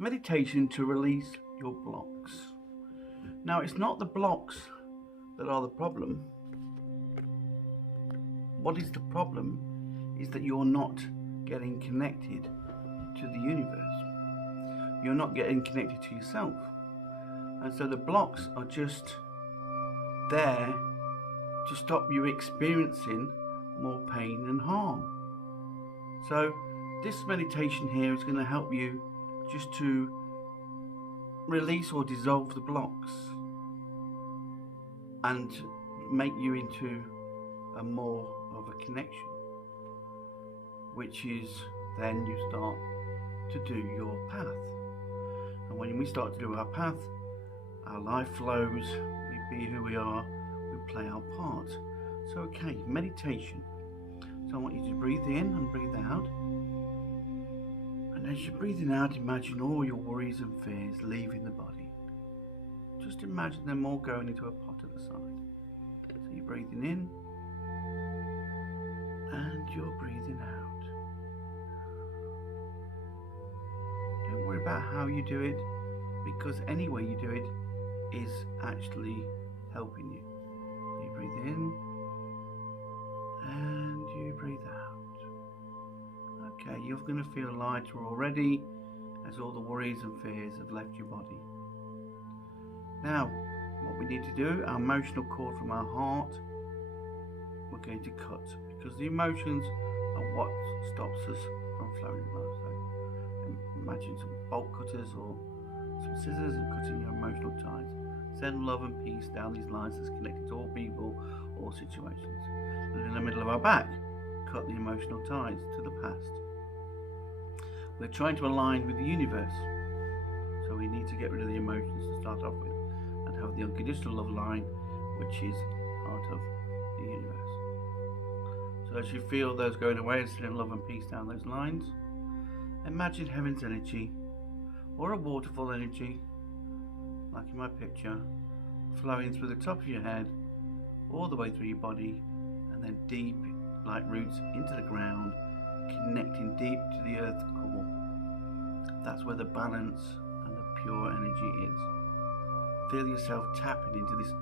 meditation to release your blocks. Now, it's not the blocks that are the problem. What is the problem is that you're not getting connected to the universe. You're not getting connected to yourself. And so the blocks are just there to stop you experiencing more pain and harm. So this meditation here is going to help you just to release or dissolve the blocks and make you into a more of a connection, which is then you start to do your path. And when we start to do our path, our life flows, we be who we are, we play our part. So okay, meditation. So I want you to breathe in and breathe out. And as you're breathing out, imagine all your worries and fears leaving the body. Just imagine them all going into a pot at the side. So you're breathing in and you're breathing out. Don't worry about how you do it, because any way you do it is actually helping you. You breathe in and you breathe out. Okay, you're going to feel lighter already as all the worries and fears have left your body. Now, what we need to do, our emotional cord from our heart, we're going to cut, because the emotions are what stops us from flowing in life. So imagine some bolt cutters or some scissors and cutting your emotional ties. Send love and peace down these lines that's connected to all people, all situations. And in the middle of our back, cut the emotional ties to the past. We're trying to align with the universe, so we need to get rid of the emotions to start off with and have the unconditional love line, which is part of the universe. So as you feel those going away and sending love and peace down those lines, imagine heaven's energy or a waterfall energy, like in my picture, flowing through the top of your head, all the way through your body, and then deep, like roots, into the ground, connecting deep to the earth core. That's where the balance and the pure energy is. Feel yourself tapping into this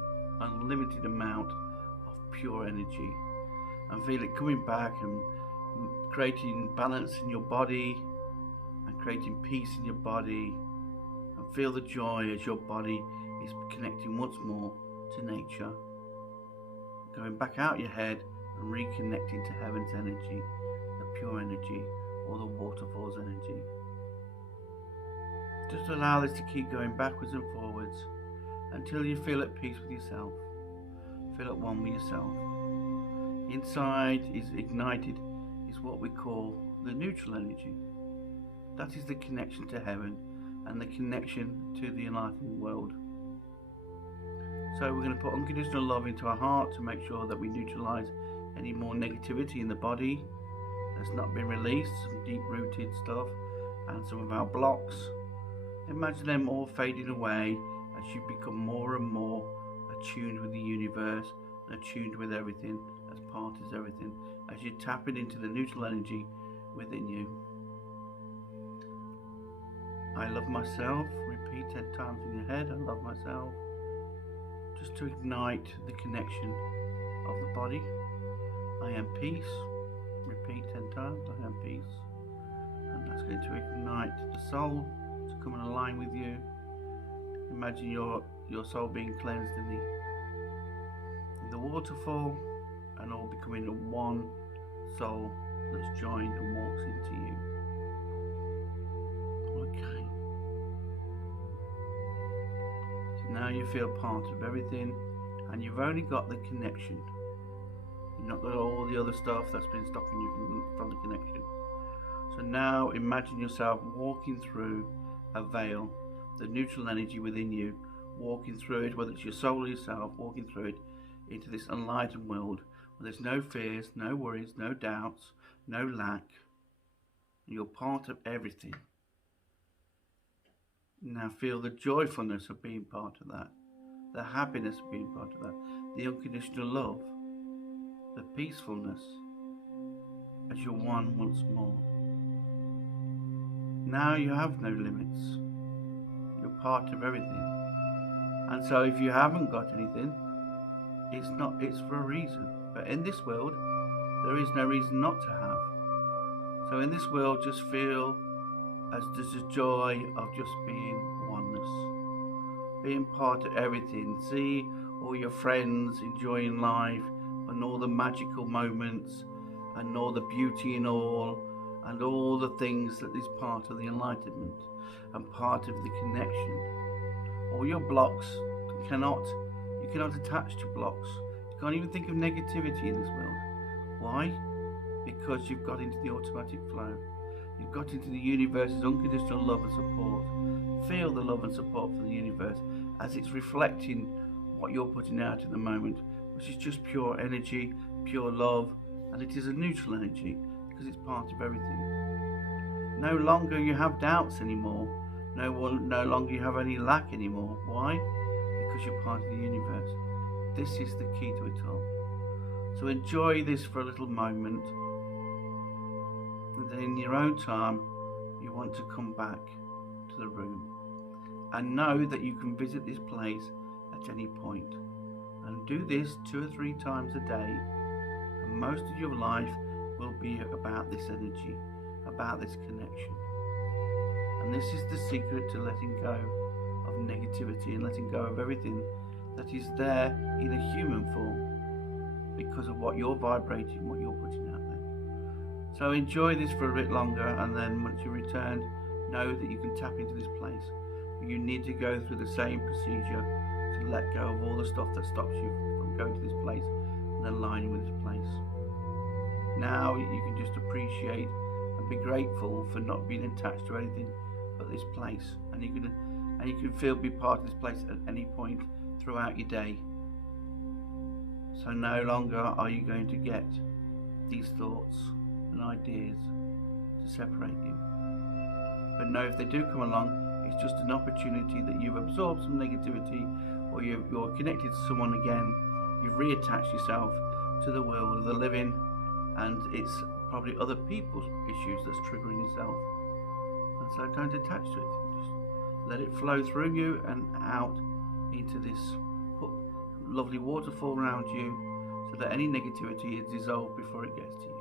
unlimited amount of pure energy, and feel it coming back and creating balance in your body and creating peace in your body, and feel the joy as your body is connecting once more to nature, going back out your head and reconnecting to heaven's energy, the pure energy, or the waterfall's energy. Just allow this to keep going backwards and forwards until you feel at peace with yourself, feel at one with yourself. Inside is ignited is what we call the neutral energy. That is the connection to heaven and the connection to the enlightened world. So we're going to put unconditional love into our heart to make sure that we neutralize any more negativity in the body that's not been released, some deep-rooted stuff and some of our blocks. Imagine them all fading away as you become more and more attuned with the universe and attuned with everything, as part is everything, as you're tapping into the neutral energy within you. I love myself. Repeat 10 times in your head. I love myself. Just to ignite the connection of the body. I am peace. Repeat 10 times. I am peace. And that's going to ignite the soul to come and align with you. Imagine your soul being cleansed in the waterfall, and all becoming a one soul that's joined and walks into you. Okay. So now you feel part of everything, and you've only got the connection. You've not got all the other stuff that's been stopping you from the connection. So now imagine yourself walking through a veil, the neutral energy within you, walking through it, whether it's your soul or yourself, walking through it into this enlightened world where there's no fears, no worries, no doubts, no lack. You're part of everything. Now feel the joyfulness of being part of that, the happiness of being part of that, the unconditional love, the peacefulness as you're one once more. Now you have no limits. You're part of everything. And so if you haven't got anything, it's for a reason. But in this world, there is no reason not to have. So in this world, just feel as there's a joy of just being oneness, being part of everything. See all your friends enjoying life and all the magical moments and all the beauty in all and all the things that is part of the enlightenment and part of the connection. All your blocks you cannot attach to blocks. You can't even think of negativity in this world. Why? Because you've got into the automatic flow. You've got into the universe's unconditional love and support. Feel the love and support from the universe as it's reflecting what you're putting out at the moment, which is just pure energy, pure love, and it is a neutral energy because it's part of everything. No longer you have doubts anymore. No longer you have any lack anymore. Why? Because you're part of the universe. This is the key to it all. So enjoy this for a little moment, and then in your own time you want to come back to the room and know that you can visit this place at any point, and do this 2 or 3 times a day, and most of your life will be about this energy, about this connection. And this is the secret to letting go of negativity and letting go of everything that is there in a human form because of what you're vibrating, what you're putting out there. So enjoy this for a bit longer, and then once you return, know that you can tap into this place. But you need to go through the same procedure to let go of all the stuff that stops you from going to this place and aligning with this place. Now you can just appreciate and be grateful for not being attached to anything but this place, and you can be part of this place at any point throughout your day. So no longer are you going to get these thoughts and ideas to separate you. But know if they do come along, it's just an opportunity that you've absorbed some negativity, or you're connected to someone again, you've reattached yourself to the world of the living, and it's probably other people's issues that's triggering yourself. And so don't attach to it. Just let it flow through you and out into this lovely waterfall around you, so that any negativity is dissolved before it gets to you.